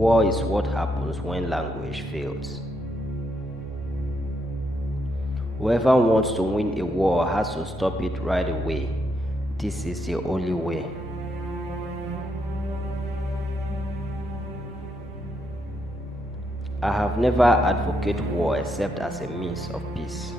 War is what happens when language fails. Whoever wants to win a war has to stop it right away. This is the only way. I have never advocated war except as a means of peace.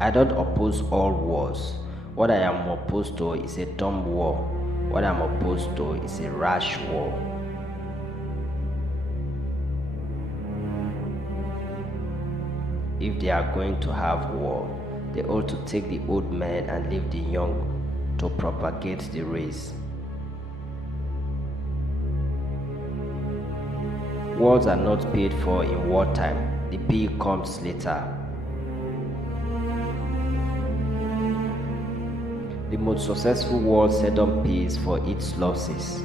I don't oppose all wars. What I am opposed to is a dumb war. What I am opposed to is a rash war. If they are going to have war, they ought to take the old men and leave the young to propagate the race. Wars are not paid for in wartime. The bill comes later. The most successful war seldom pays for its losses.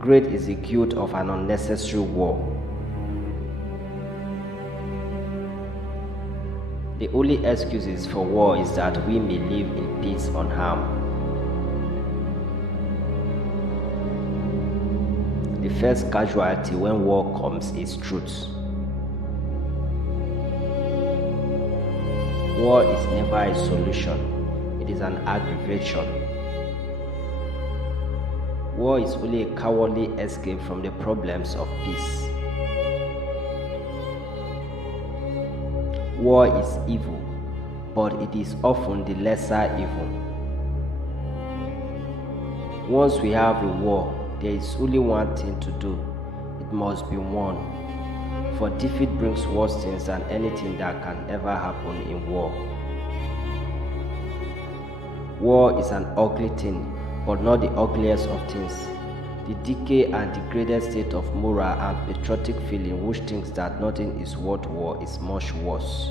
Great is the guilt of an unnecessary war. The only excuses for war is that we may live in peace unharmed. The first casualty when war comes is truth. War is never a solution, it is an aggravation. War is only a cowardly escape from the problems of peace. War is evil, but it is often the lesser evil. Once we have a war, there is only one thing to do. It must be won. For defeat brings worse things than anything that can ever happen in war. War is an ugly thing, but not the ugliest of things. The decay and degraded state of moral and patriotic feeling which thinks that nothing is worth war is much worse.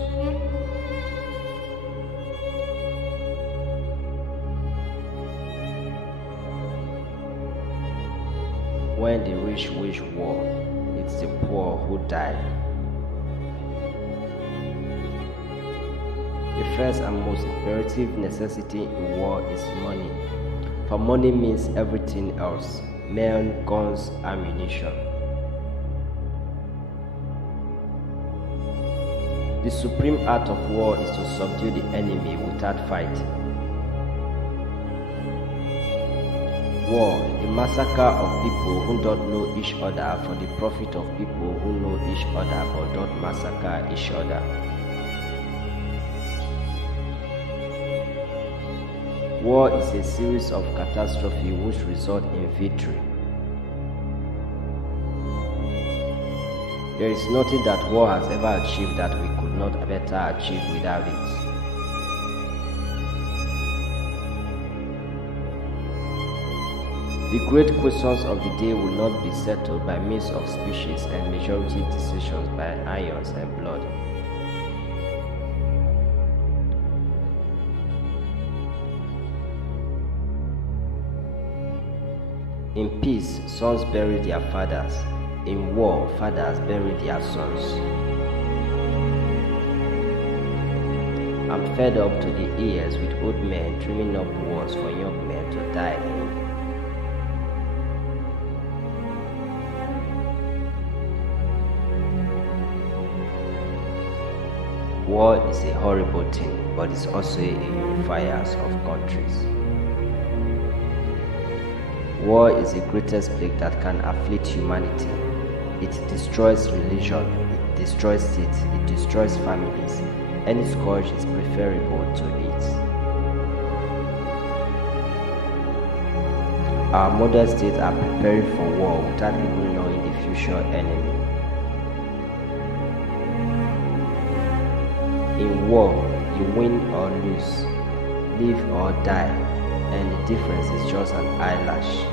When the rich wage war, it's the poor who die. The first and most imperative necessity in war is money, for money means everything else: men, guns, ammunition. The supreme art of war is to subdue the enemy without fighting. War, the massacre of people who don't know each other for the profit of people who know each other but don't massacre each other. War is a series of catastrophes which result in victory. There is nothing that war has ever achieved that we could not better achieve without it. The great questions of the day will not be settled by means of speeches and majority decisions by irons and blood. In peace, sons bury their fathers. In war, fathers bury their sons. I'm fed up to the ears with old men dreaming up wars for young men to die in. War is a horrible thing, but it's also a unifier of countries. War is the greatest plague that can afflict humanity. It destroys religion, it destroys states, it destroys families. Any scourge is preferable to it. Our modern states are preparing for war without even knowing the future enemy. In war, you win or lose, live or die, and the difference is just an eyelash.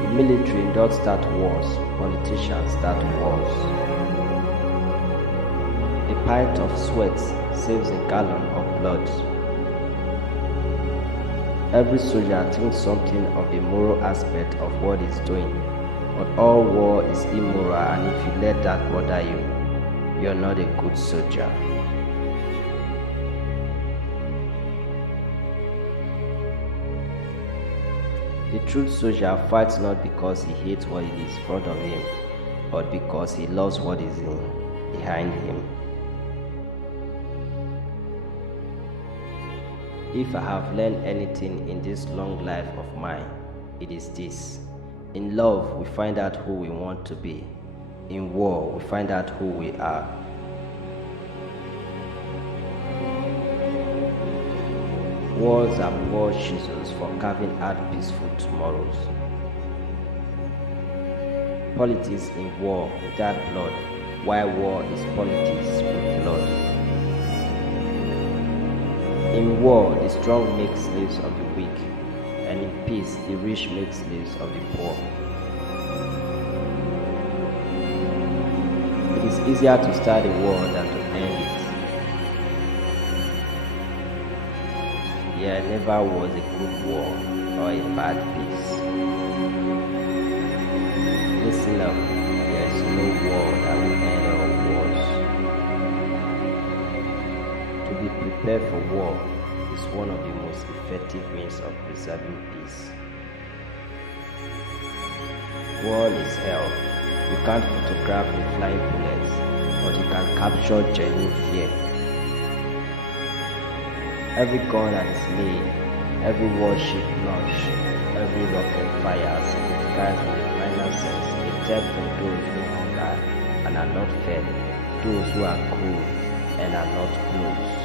The military don't start wars, politicians start wars. A pint of sweat saves a gallon of blood. Every soldier thinks something of the moral aspect of what he's doing. But all war is immoral, and if you let that bother you, you're not a good soldier. The true soldier fights not because he hates what is in front of him, but because he loves what is behind him. If I have learned anything in this long life of mine, it is this. In love, we find out who we want to be. In war, we find out who we are. Wars are poor chisels for carving out peaceful tomorrows. Politics in war without blood, while war is politics with blood. In war, the strong make slaves of the weak, and in peace, the rich make slaves of the poor. It is easier to start a war than to end it. There never was a good war or a bad peace. Listen up, there is no war that will end all wars. To be prepared for war is one of the most effective means of preserving peace. War is hell. You can't photograph a flying bullet, but you can capture genuine fear. Every gun that is made, every warship launched, every rocket fired signifies in the final sense a death for those who hunger and are not fed, those who are cool and are not clothed.